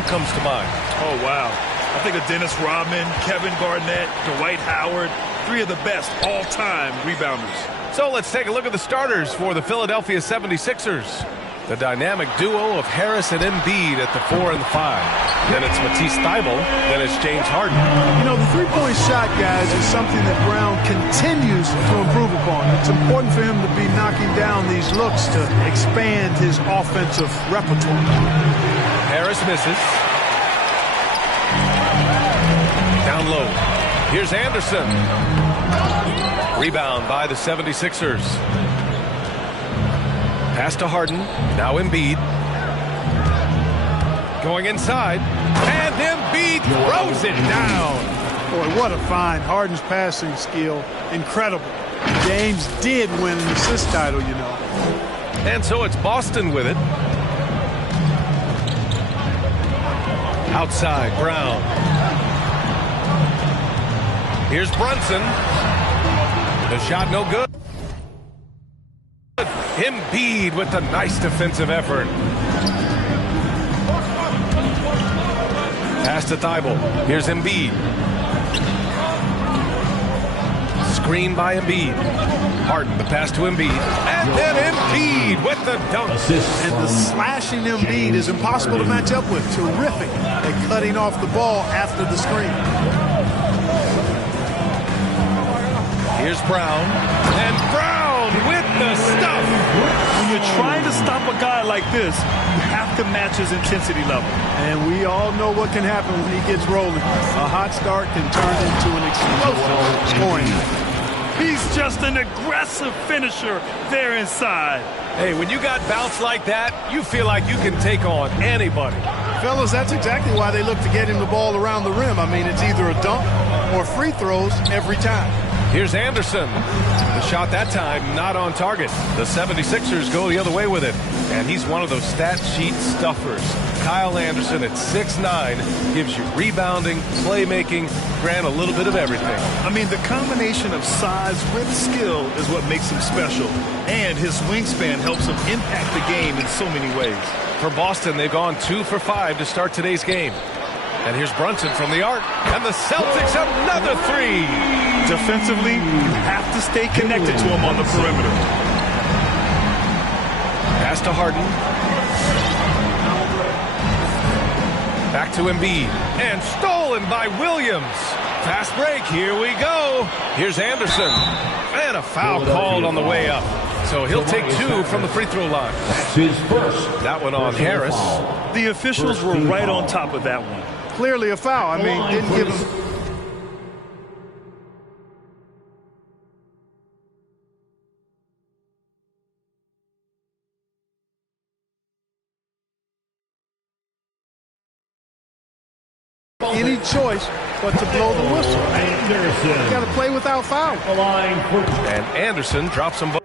Who comes to mind? Oh, wow. I think of Dennis Rodman, Kevin Garnett, Dwight Howard, three of the best all-time rebounders. So let's take a look at the starters for the Philadelphia 76ers. The dynamic duo of Harris and Embiid at the 4 and the 5. Then it's Matisse Thybulle. Then it's James Harden. You know, the three-point shot, guys, is something that Brown continues to improve upon. It's important for him to be knocking down these looks to expand his offensive repertoire. Harris misses. Down low. Here's Anderson. Rebound by the 76ers. Pass to Harden. Now Embiid. Going inside. And Embiid throws it down. Boy, what a find. Harden's passing skill. Incredible. James did win an assist title, you know. And so it's Boston with it. Outside, Brown. Here's Brunson. The shot no good. Embiid with the nice defensive effort. Pass to Thybulle. Here's Embiid. Screen by Embiid. Harden, the pass to Embiid. And then Embiid with the dunk. And the slashing Embiid is impossible to match up with. Terrific at cutting off the ball after the screen. Here's Brown. And Brown with the stuff. When you're trying to stop a guy like this, you have to match his intensity level. And we all know what can happen when he gets rolling. A hot start can turn into an explosive scoring night. He's just an aggressive finisher there inside. Hey, when you got bounce like that, you feel like you can take on anybody. Fellas, that's exactly why they look to get him the ball around the rim. I mean, it's either a dunk or free throws every time. Here's Anderson. The shot that time not on target. The 76ers go the other way with it. And he's one of those stat sheet stuffers. Kyle Anderson at 6'9" gives you rebounding, playmaking, grant a little bit of everything. I mean, the combination of size with skill is what makes him special. And his wingspan helps him impact the game in so many ways. For Boston, they've gone 2 for 5 to start today's game. And here's Brunson from the arc. And the Celtics another three. Defensively, you have to stay connected to him on the perimeter. Pass to Harden. Back to Embiid. And stolen by Williams. Fast break. Here we go. Here's Anderson. And a foul called on the way up. So he'll take 2 from the free throw line. That's his first. That one on Harris. The officials were right on top of that one. Clearly a foul. I mean, didn't give him any choice but to blow the whistle. You got to play without foul. And Anderson drops them both.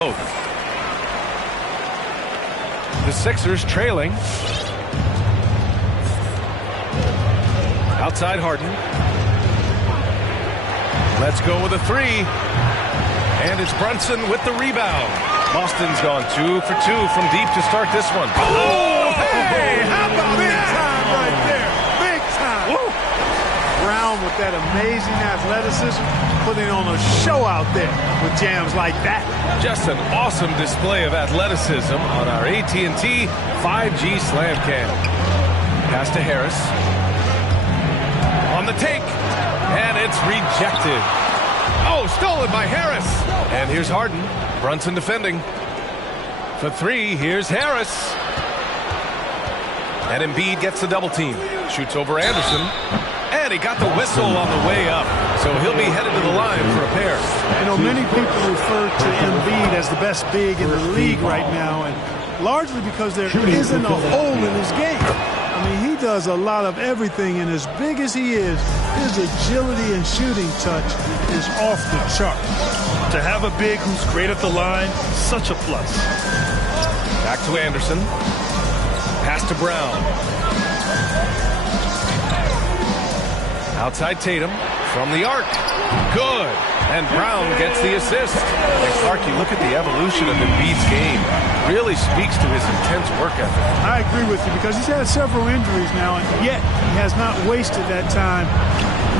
both. The Sixers trailing. Outside Harden. Let's go with a three. And it's Brunson with the rebound. Boston's gone 2 for 2 from deep to start this one. Oh, hey, how about big time right there? Big time. Woo. Brown with that amazing athleticism, putting on a show out there with jams like that. Just an awesome display of athleticism on our AT&T 5G Slam Cam. Pass to Harris. On the take. And it's rejected. Oh, stolen by Harris. And here's Harden. Brunson defending. For three, here's Harris. And Embiid gets the double team. Shoots over Anderson. And he got the whistle on the way up. So he'll be headed to the line for a pair. You know, many people refer to Embiid as the best big in the league right now, and largely because there isn't a hole in his game. I mean, he does a lot of everything, and as big as he is, his agility and shooting touch is off the chart. To have a big who's great at the line, such a plus. Back to Anderson. Pass to Brown. Outside Tatum from the arc. Good. And Brown gets the assist. And Clark, you look at the evolution of Embiid's game. Really speaks to his intense work ethic. I agree with you because he's had several injuries now, and yet he has not wasted that time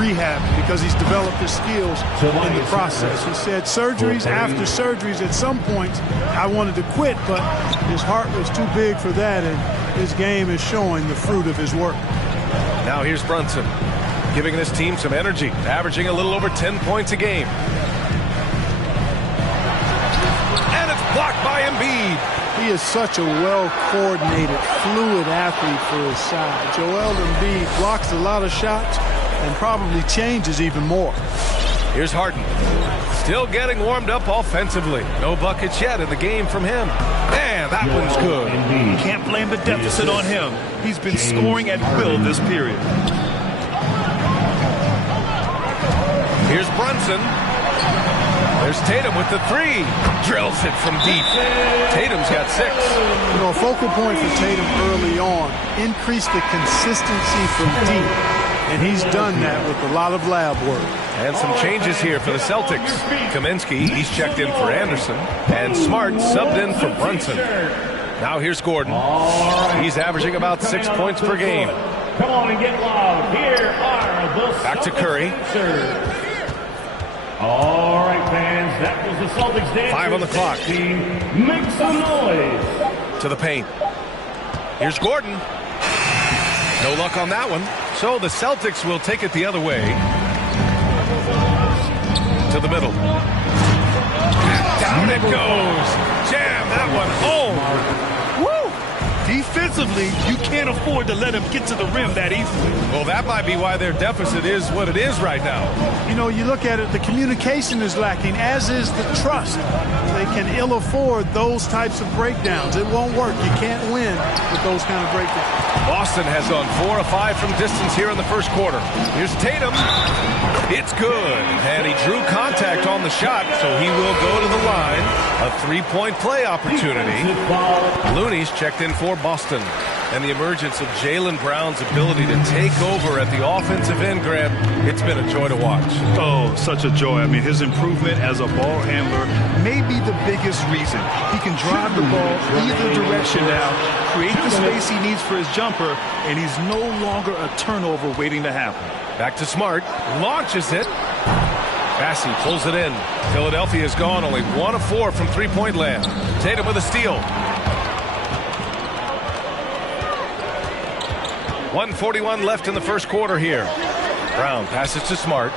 rehabbing because he's developed his skills in the process. He said surgeries after surgeries at some points I wanted to quit, but his heart was too big for that, and his game is showing the fruit of his work. Now here's Brunson, giving this team some energy, averaging a little over 10 points a game. And it's blocked by Embiid. He is such a well-coordinated, fluid athlete for his side. Joel Embiid blocks a lot of shots and probably changes even more. Here's Harden. Still getting warmed up offensively. No buckets yet in the game from him. And that one's good. Can't blame the deficit on him. He's been scoring at will this period. Here's Brunson. There's Tatum with the three. Drills it from deep. Tatum's got 6. You know, a focal point for Tatum early on, increase the consistency from deep. And he's done that with a lot of lab work. And some changes here for the Celtics. Kaminsky, he's checked in for Anderson. And Smart subbed in for Brunson. Now here's Gordon. He's averaging about 6 points per game. Come on and get loud. Here are the Back to Curry. All right, fans, that was the Celtics dance. 5 on the clock. Make some noise. To the paint. Here's Gordon. No luck on that one. So the Celtics will take it the other way. To the middle. Down it goes. Jam that one home. Defensively, you can't afford to let him get to the rim that easily. Well, that might be why their deficit is what it is right now. You know, you look at it, the communication is lacking, as is the trust. They can ill afford those types of breakdowns. It won't work. You can't win with those kind of breakdowns. Boston has gone 4 of 5 from distance here in the first quarter. Here's Tatum. It's good. And he drew contact on the shot, so he will go to the line. A 3-point play opportunity. Looney's checked in for Boston. And the emergence of Jaylen Brown's ability to take over at the offensive end, Grant, it's been a joy to watch. Oh, such a joy. I mean, his improvement as a ball handler may be the biggest reason. He can drive the ball either direction now, create the space he needs for his jumper, and he's no longer a turnover waiting to happen. Back to Smart. Launches it. Bassey pulls it in. Philadelphia's gone only 1 of 4 from three-point land. Tatum with a steal. 1:41 left in the first quarter here. Brown passes to Smart.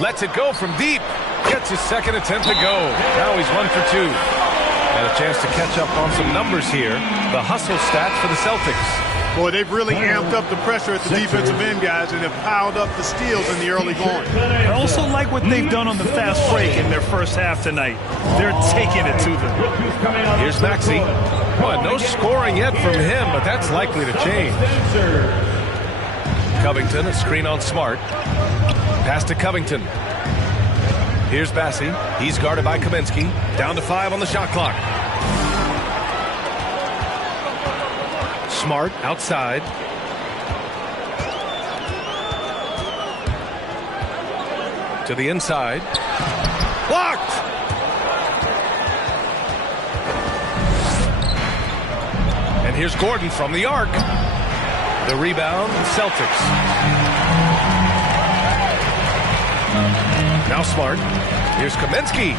Lets it go from deep. Gets his second attempt to go. Now he's 1 for 2. And a chance to catch up on some numbers here. The hustle stats for the Celtics. Boy, they've really amped up the pressure at the defensive end, guys, and have piled up the steals in the early going. I also like what they've done on the fast break in their first half tonight. They're taking it to them. Here's Maxey. Well, no scoring yet from him, but that's likely to change. Covington, a screen on Smart. Pass to Covington. Here's Bassi. He's guarded by Kaminsky. Down to 5 on the shot clock. Smart outside. To the inside. Blocked! And here's Gordon from the arc. The rebound, Celtics. Now Smart. Here's Kaminsky.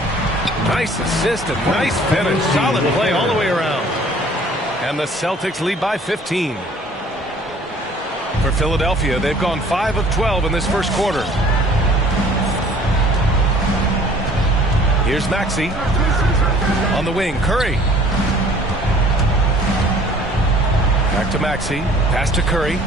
Nice assist and nice finish. Solid play all the way around. And the Celtics lead by 15. For Philadelphia, they've gone 5 of 12 in this first quarter. Here's Maxey. On the wing, Curry. Back to Maxey. Pass to Curry.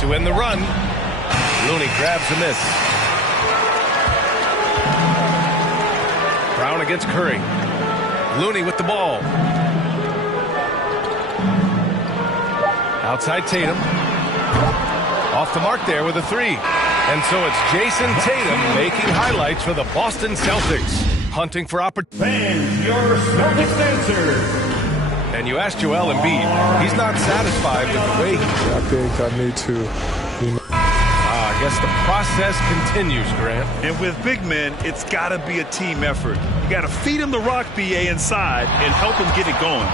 To win the run. Looney grabs a miss. Brown against Curry. Looney with the ball. Outside Tatum. Off the mark there with a 3. And so it's Jason Tatum making highlights for the Boston Celtics. Hunting for opportunity. Fans, your Celtics answer. And you asked Joel Embiid. He's not satisfied with the way he... I think I need to... I guess the process continues, Grant. And with big men, it's got to be a team effort. You got to feed him the rock, BA, inside and help him get it going.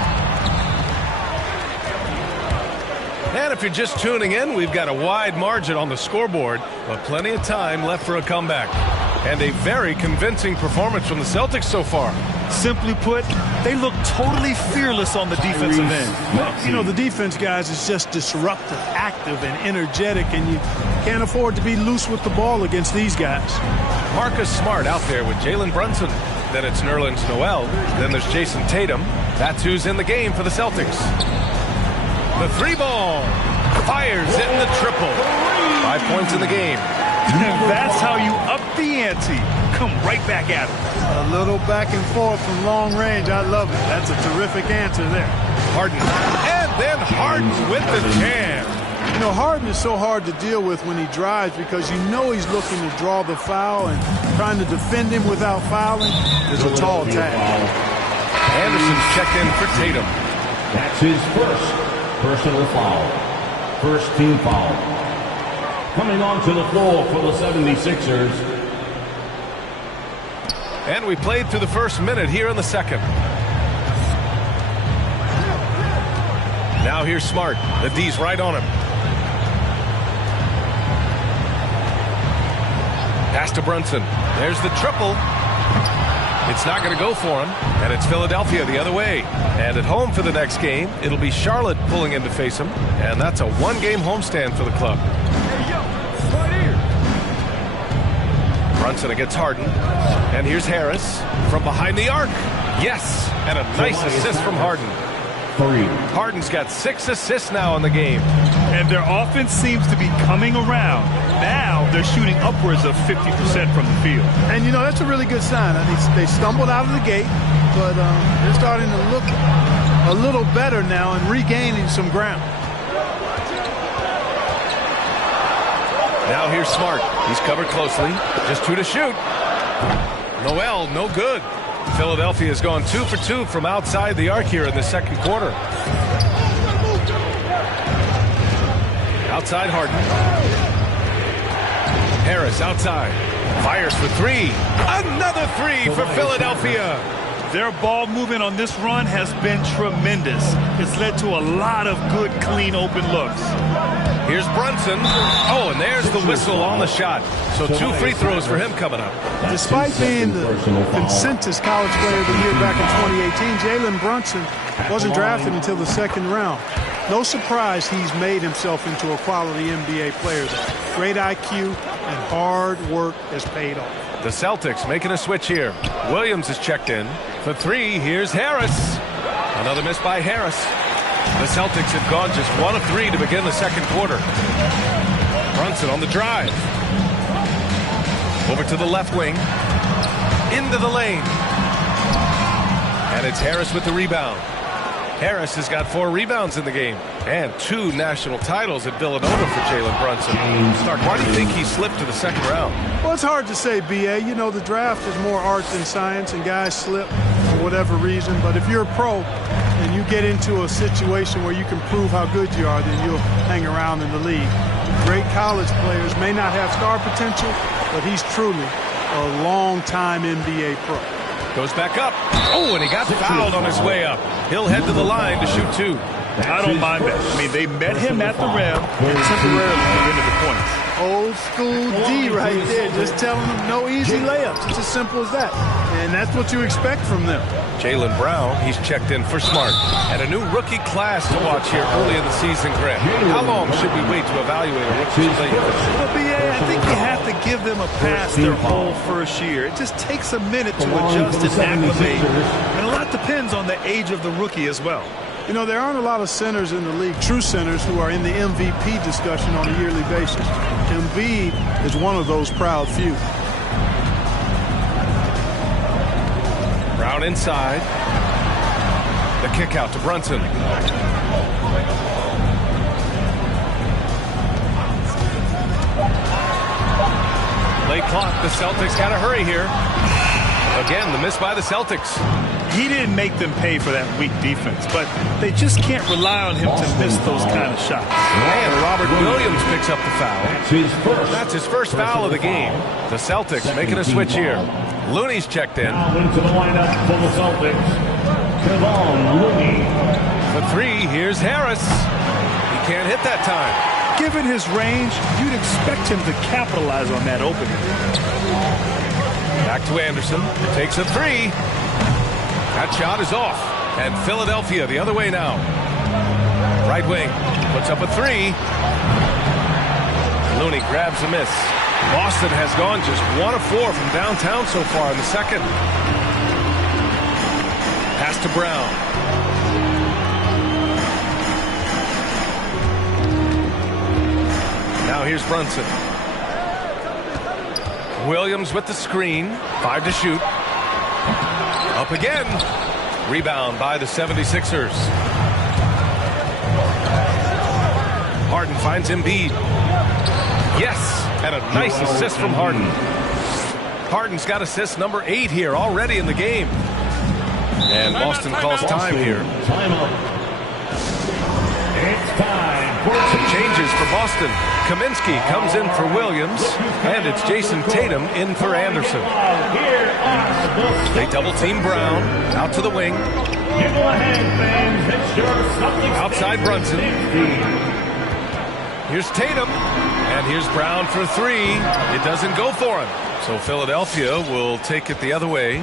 And if you're just tuning in, we've got a wide margin on the scoreboard, but plenty of time left for a comeback. And a very convincing performance from the Celtics so far. Simply put, they look totally fearless on the defensive end. You know, the defense, guys, is just disruptive, active, and energetic, and you can't afford to be loose with the ball against these guys. Marcus Smart out there with Jalen Brunson. Then it's Nerlens Noel. Then there's Jason Tatum. That's who's in the game for the Celtics. The 3-ball. Fires in the triple. 5 points in the game. And that's how you up the ante. Come right back at him. A little back and forth from long range. I love it. That's a terrific answer there. Harden. And then Harden with the jam. You know, Harden is so hard to deal with when he drives because you know he's looking to draw the foul, and trying to defend him without fouling is a tall task. Anderson's checked in for Tatum. That's his first personal foul. First team foul. Coming onto the floor for the 76ers. And we played through the first minute here in the second. Now here's Smart. The D's right on him. Pass to Brunson. There's the triple. It's not going to go for him. And it's Philadelphia the other way. And at home for the next game, it'll be Charlotte pulling in to face him. And that's a 1-game homestand for the club. Brunson against Harden. And here's Harris from behind the arc. Yes, and a nice assist from Harden. Harden's got 6 assists now in the game. And their offense seems to be coming around. Now they're shooting upwards of 50% from the field. And, you know, that's a really good sign. I mean, they stumbled out of the gate, but they're starting to look a little better now and regaining some ground. Now here's Smart. He's covered closely. Just 2 to shoot. Noel, no good. Philadelphia has gone 2 for 2 from outside the arc here in the second quarter. Outside Harden. Harris outside. Fires for 3. Another 3 for Philadelphia. Their ball movement on this run has been tremendous. It's led to a lot of good, clean, open looks. Here's Brunson. Oh, and there's the whistle on the shot. So 2 free throws for him coming up. Despite being the consensus college player of the year back in 2018, Jalen Brunson wasn't drafted until the second round. No surprise he's made himself into a quality NBA player there. Great IQ and hard work has paid off. The Celtics making a switch here. Williams is checked in. For three, here's Harris. Another miss by Harris. The Celtics have gone just 1 of 3 to begin the second quarter. Brunson on the drive. Over to the left wing. Into the lane. And it's Harris with the rebound. Harris has got 4 rebounds in the game and 2 national titles at Villanova for Jalen Brunson. Stark, why do you think he slipped to the second round? Well, it's hard to say, B.A. You know, the draft is more art than science, and guys slip for whatever reason. But if you're a pro and you get into a situation where you can prove how good you are, then you'll hang around in the league. Great college players may not have star potential, but he's truly a long-time NBA pro. Goes back up. Oh, and he got fouled on his way up. He'll head to the line to shoot 2. I don't mind that. I mean, they met him at the rim and temporarily prevented the points. Old school D right there, just telling them no easy layups. It's as simple as that. And that's what you expect from them. Jaylen Brown, he's checked in for Smart. And a new rookie class to watch here early in the season, Grant. How long should we wait to evaluate a rookie's play? Well, B.A., I think you have to give them a pass their whole first year. It just takes a minute to adjust and acclimate. And a lot depends on the age of the rookie as well. You know, there aren't a lot of centers in the league, true centers, who are in the MVP discussion on a yearly basis. Embiid is one of those proud few. Brown inside. The kick out to Brunson. Late clock. The Celtics got to hurry here. Again, the miss by the Celtics. He didn't make them pay for that weak defense, but they just can't rely on him to miss those kind of shots. And Robert Williams picks up the foul. That's his first foul of the game. The Celtics making a switch here. Looney's checked in. Into the lineup for the Celtics. Kevon Looney. For three, here's Harris. He can't hit that time. Given his range, you'd expect him to capitalize on that opening. Back to Anderson. Takes a three. That shot is off. And Philadelphia the other way now. Right wing. Puts up a three. Looney grabs a miss. Boston has gone just 1 of 4 from downtown so far in the second. Pass to Brown. Now here's Brunson. Williams with the screen. 5 to shoot. Up again. Rebound by the 76ers. Harden finds Embiid. Yes, and a nice assist from Harden. Harden's got assist number 8 here already in the game. And Boston calls time here. It's time. Some changes for Boston. Kaminsky comes in for Williams, and it's Jason Tatum in for Anderson. They double-team Brown, out to the wing. Outside Brunson. Here's Tatum, and here's Brown for 3. It doesn't go for him. So Philadelphia will take it the other way.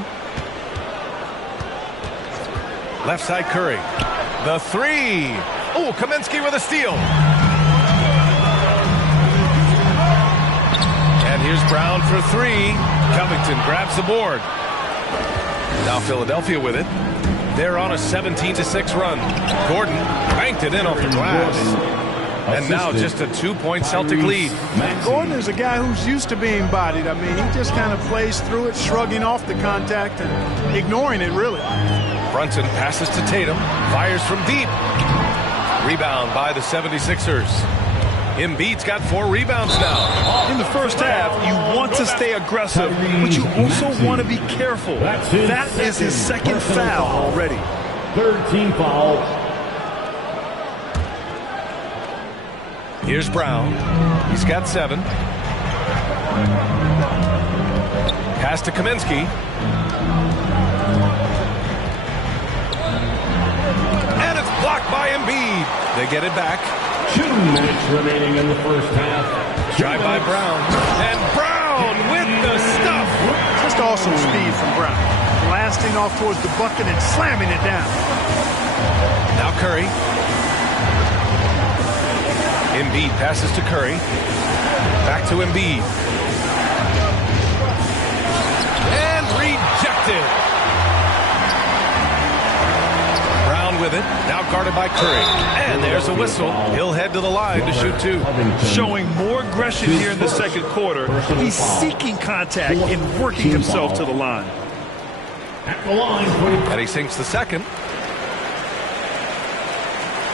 Left side Curry. The 3. Oh, Kaminsky with a steal. And here's Brown for 3. Covington grabs the board. Now Philadelphia with it. They're on a 17-6 run. Gordon banked it in off the glass. And now just a 2-point Celtic lead. Gordon is a guy who's used to being bodied. I mean, he just kind of plays through it, shrugging off the contact and ignoring it, really. Brunson passes to Tatum. Fires from deep. Rebound by the 76ers. Embiid's got 4 rebounds now. In the first half, you want to stay aggressive, but you also want to be careful. That is his second foul already. Third team foul. Here's Brown. He's got 7. Pass to Kaminsky. And it's blocked by Embiid. They get it back. 2 minutes remaining in the first half. Drive by Brown. And Brown with the stuff. Just awesome speed from Brown. Blasting off towards the bucket and slamming it down. Now Curry. Embiid passes to Curry. Back to Embiid. Lifted. Brown with it. Now guarded by Curry. And there's a whistle. He'll head to the line to shoot two. Showing more aggression here in the second quarter. He's seeking contact and working himself to the line. At the line, And he sinks the second.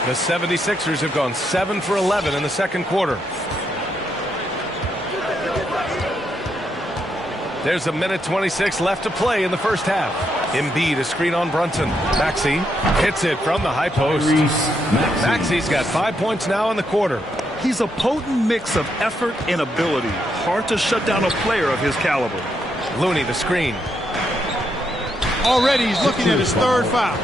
The 76ers have gone 7 for 11 in the second quarter. There's a minute 26 left to play in the first half. Embiid, a screen on Brunson. Maxey hits it from the high post. Maxey's got 5 points now in the quarter. He's a potent mix of effort and ability. Hard to shut down a player of his caliber. Looney, the screen. Already he's looking at his third foul.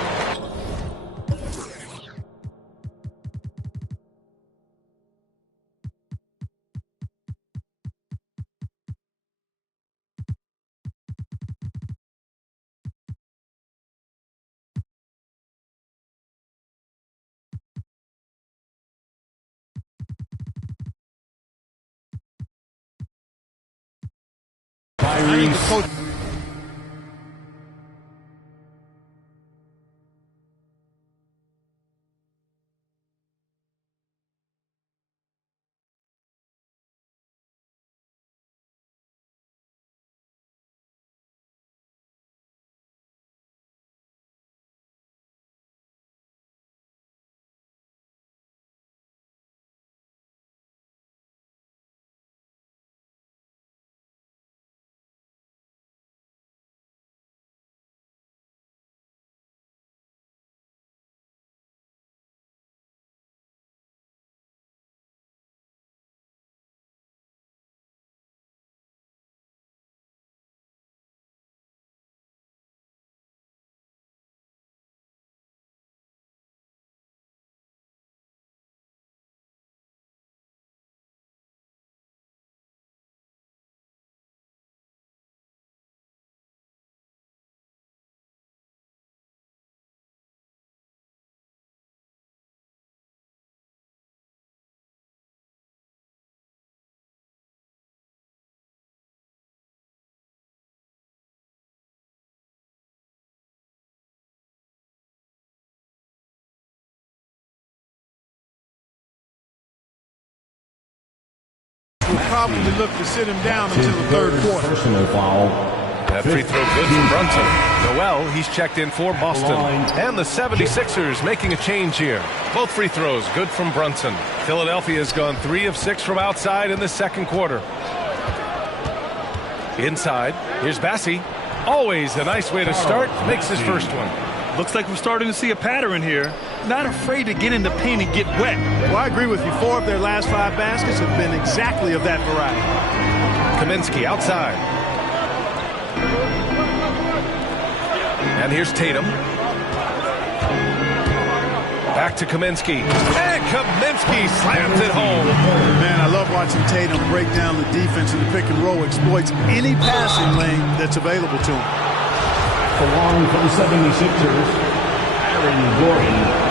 We'll probably look to sit him down until the third quarter. Personal foul. That free throw good from Brunson. Noel, he's checked in for Boston. And the 76ers making a change here. Both free throws good from Brunson. Philadelphia's gone 3 of 6 from outside in the second quarter. Inside, here's Bassi. Always a nice way to start. Makes his first one. Looks like we're starting to see a pattern here. Not afraid to get in the paint and get wet. Well, I agree with you. 4 of their last 5 baskets have been exactly of that variety. Kaminsky outside. And here's Tatum. Back to Kaminsky. And Kaminsky slams it home. Man, I love watching Tatum break down the defense in the pick and roll, exploits any passing lane that's available to him. Along for the 76ers, Aaron Gordon.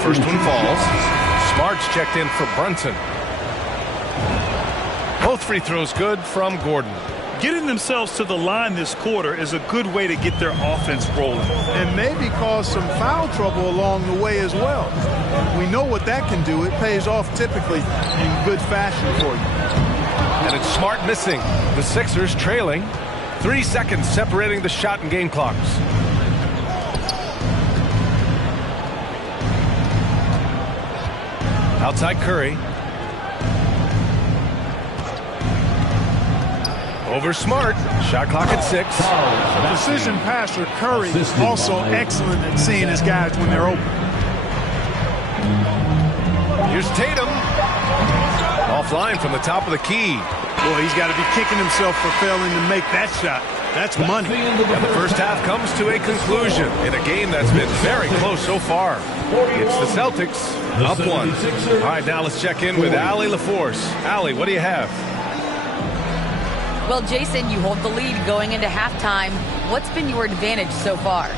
First one falls. Smart's checked in for Brunson. Both free throws good from Gordon. Getting themselves to the line this quarter is a good way to get their offense rolling. And maybe cause some foul trouble along the way as well. We know what that can do. It pays off typically in good fashion for you. And it's Smart missing. The Sixers trailing. 3 seconds separating the shot and game clocks. Outside Curry. Over Smart. Shot clock at 6. Precision passer Curry also excellent at seeing his guys when they're open. Here's Tatum. Offline from the top of the key. Boy, he's got to be kicking himself for failing to make that shot. That's money. And the first half comes to a conclusion in a game that's been very close so far. It's the Celtics up 1. All right, now let's check in with Allie LaForce. Allie, what do you have? Well, Jason, you hold the lead going into halftime. What's been your advantage so far?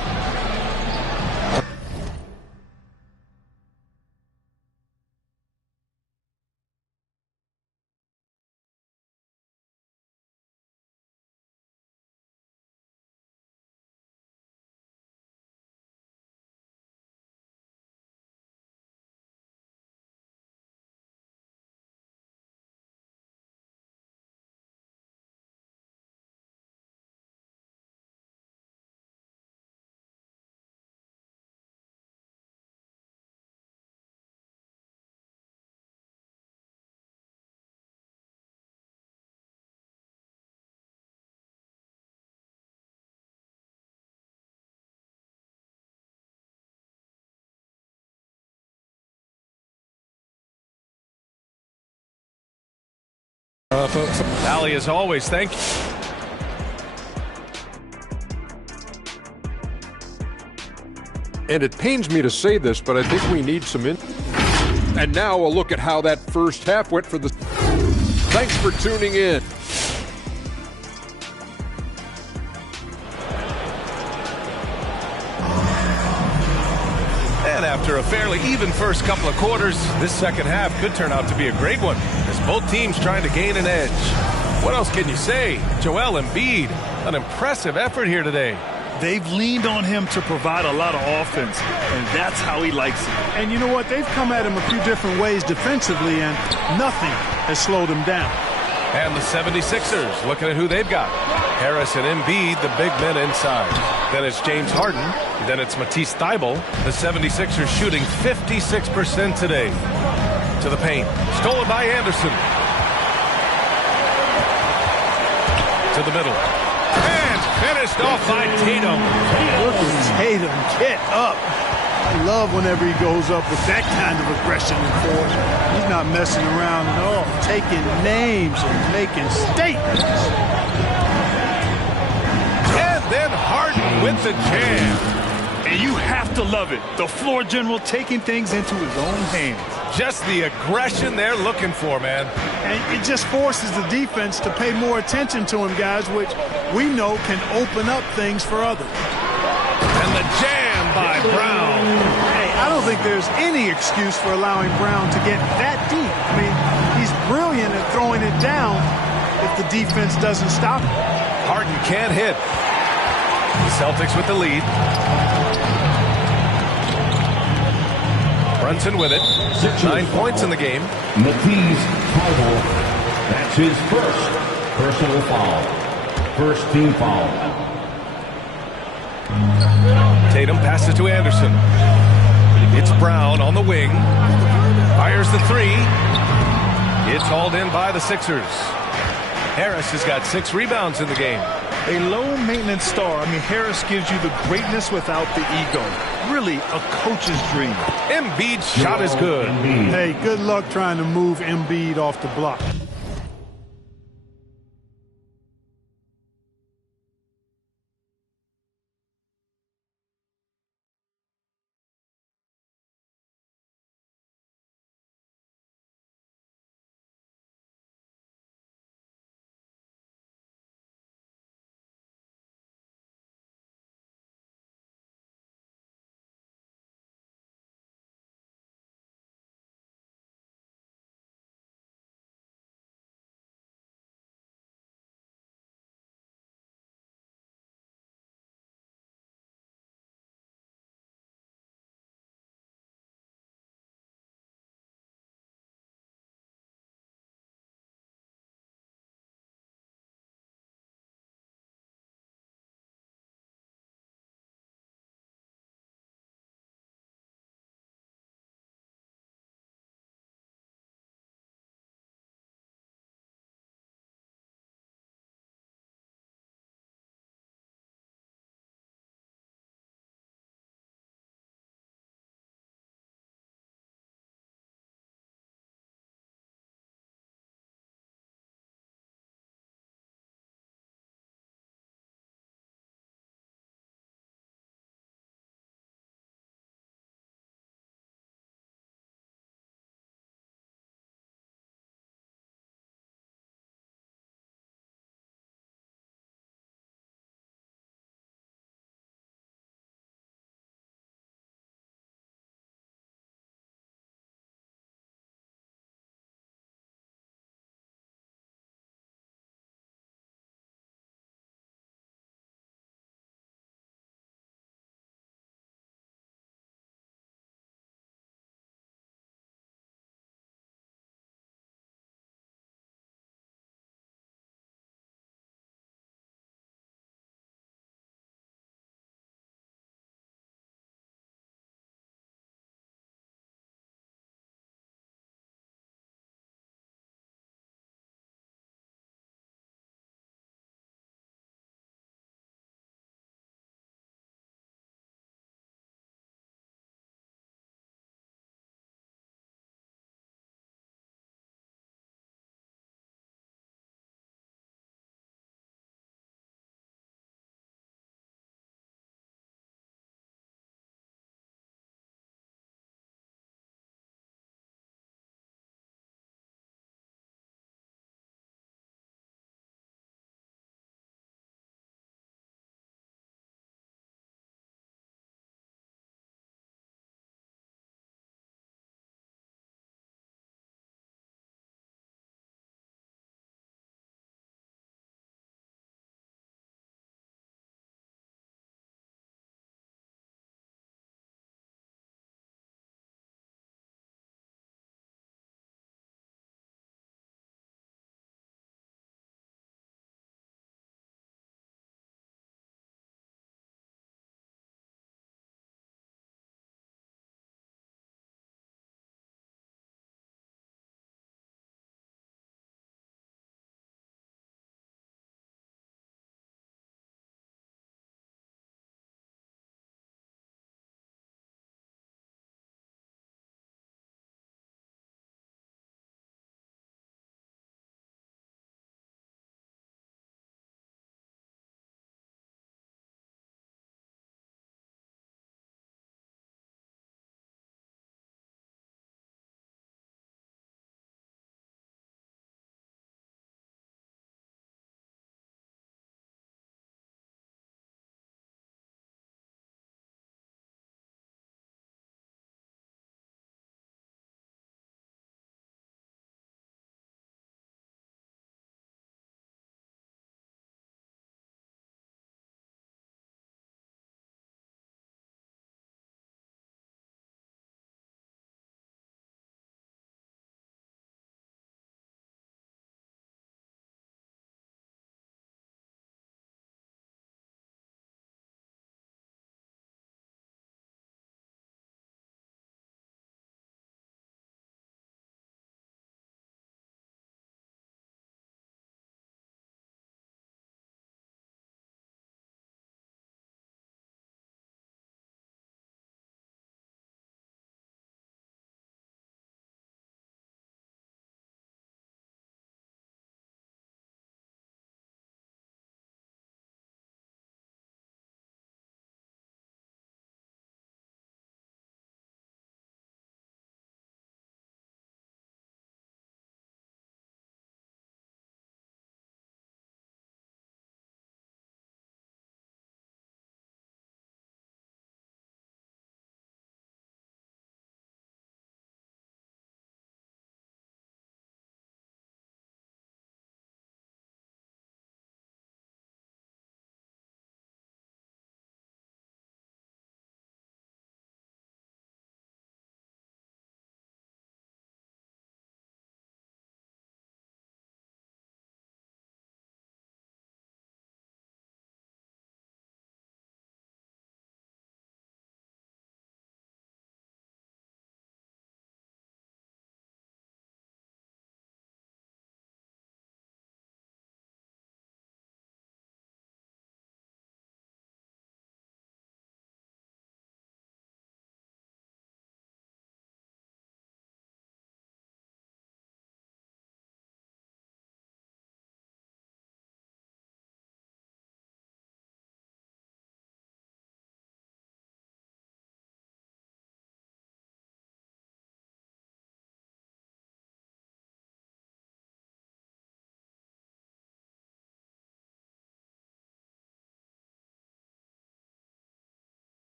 Allie, as always, thank you. And it pains me to say this, but I think we need some And now a look at how that first half went for the... Thanks for tuning in. And after a fairly even first couple of quarters, this second half could turn out to be a great one as both teams trying to gain an edge. What else can you say? Joel Embiid, an impressive effort here today. They've leaned on him to provide a lot of offense, and that's how he likes it. And you know what? They've come at him a few different ways defensively, and nothing has slowed him down. And the 76ers, looking at who they've got. Harris and Embiid, the big men inside. Then it's James Harden. Then it's Matisse Thybulle. The 76ers shooting 56% today. To the paint. Stolen by Anderson. To the middle. And finished off by Tatum. Look at Tatum get up. I love whenever he goes up with that kind of aggression and force. He's not messing around at all. Taking names and making statements. And then Harden with the jam. And you have to love it. The floor general taking things into his own hands. Just the aggression they're looking for, man. And it just forces the defense to pay more attention to him, guys, which we know can open up things for others. And the jam by Brown. Hey, I don't think there's any excuse for allowing Brown to get that deep. I mean, he's brilliant at throwing it down if the defense doesn't stop him. Harden can't hit. The Celtics with the lead. Brunson with it. 9 points in the game. Matisse Thybulle. That's his first personal foul. First team foul. Tatum passes to Anderson. It's Brown on the wing. Fires the three. It's hauled in by the Sixers. Harris has got 6 rebounds in the game. A low-maintenance star. I mean, Harris gives you the greatness without the ego. Really a coach's dream. Embiid's shot is good. Hey, good luck trying to move Embiid off the block.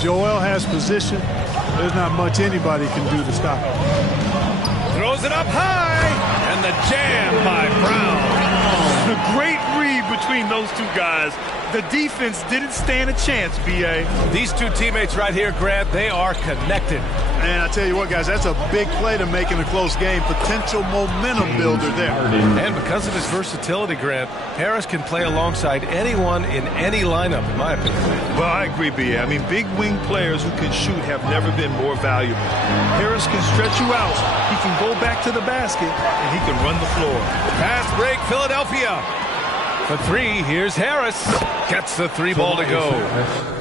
Joel has position. There's not much anybody can do to stop him. Throws it up high, and the jam by Brown. The great read between those two guys. The defense didn't stand a chance, B.A. These two teammates right here, Grant, they are connected. And I tell you what, guys, that's a big play to make in a close game. Potential momentum builder there. And because of his versatility, Grant, Harris can play alongside anyone in any lineup, in my opinion. Well, I agree, B.A. I mean, big wing players who can shoot have never been more valuable. Harris can stretch you out. He can go back to the basket, and he can run the floor. Fast break, Philadelphia. For three, here's Harris. Gets the three ball to go.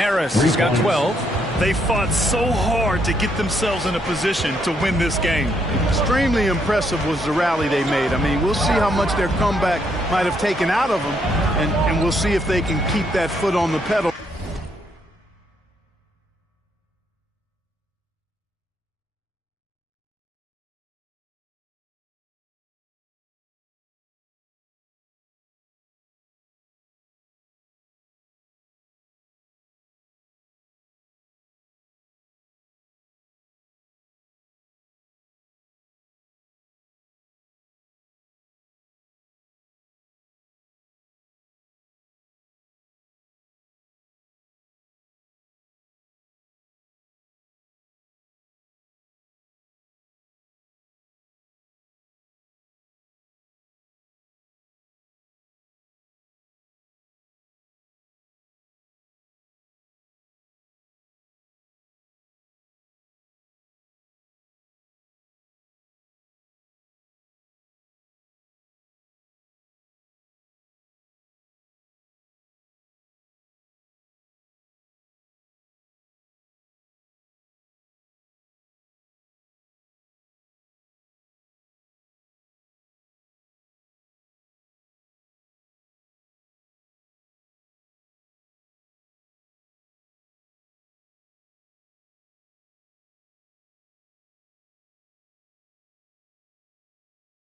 Harris has got 12. They fought so hard to get themselves in a position to win this game. Extremely impressive was the rally they made. I mean, we'll see how much their comeback might have taken out of them, and we'll see if they can keep that foot on the pedal.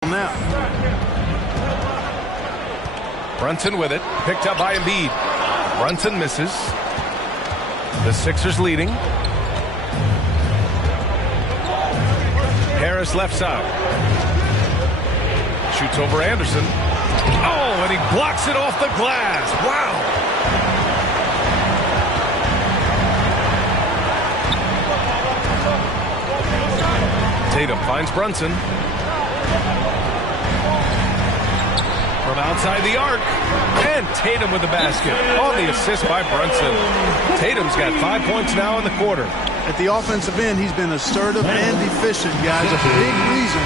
Now. Brunson with it, picked up by Embiid. Brunson misses. The Sixers leading. Harris left side. Shoots over Anderson. Oh, and he blocks it off the glass. Wow. Tatum finds Brunson. From outside the arc, and Tatum with the basket on the assist by Brunson. Tatum's got 5 points now in the quarter. At the offensive end, he's been assertive and efficient, guys. A big reason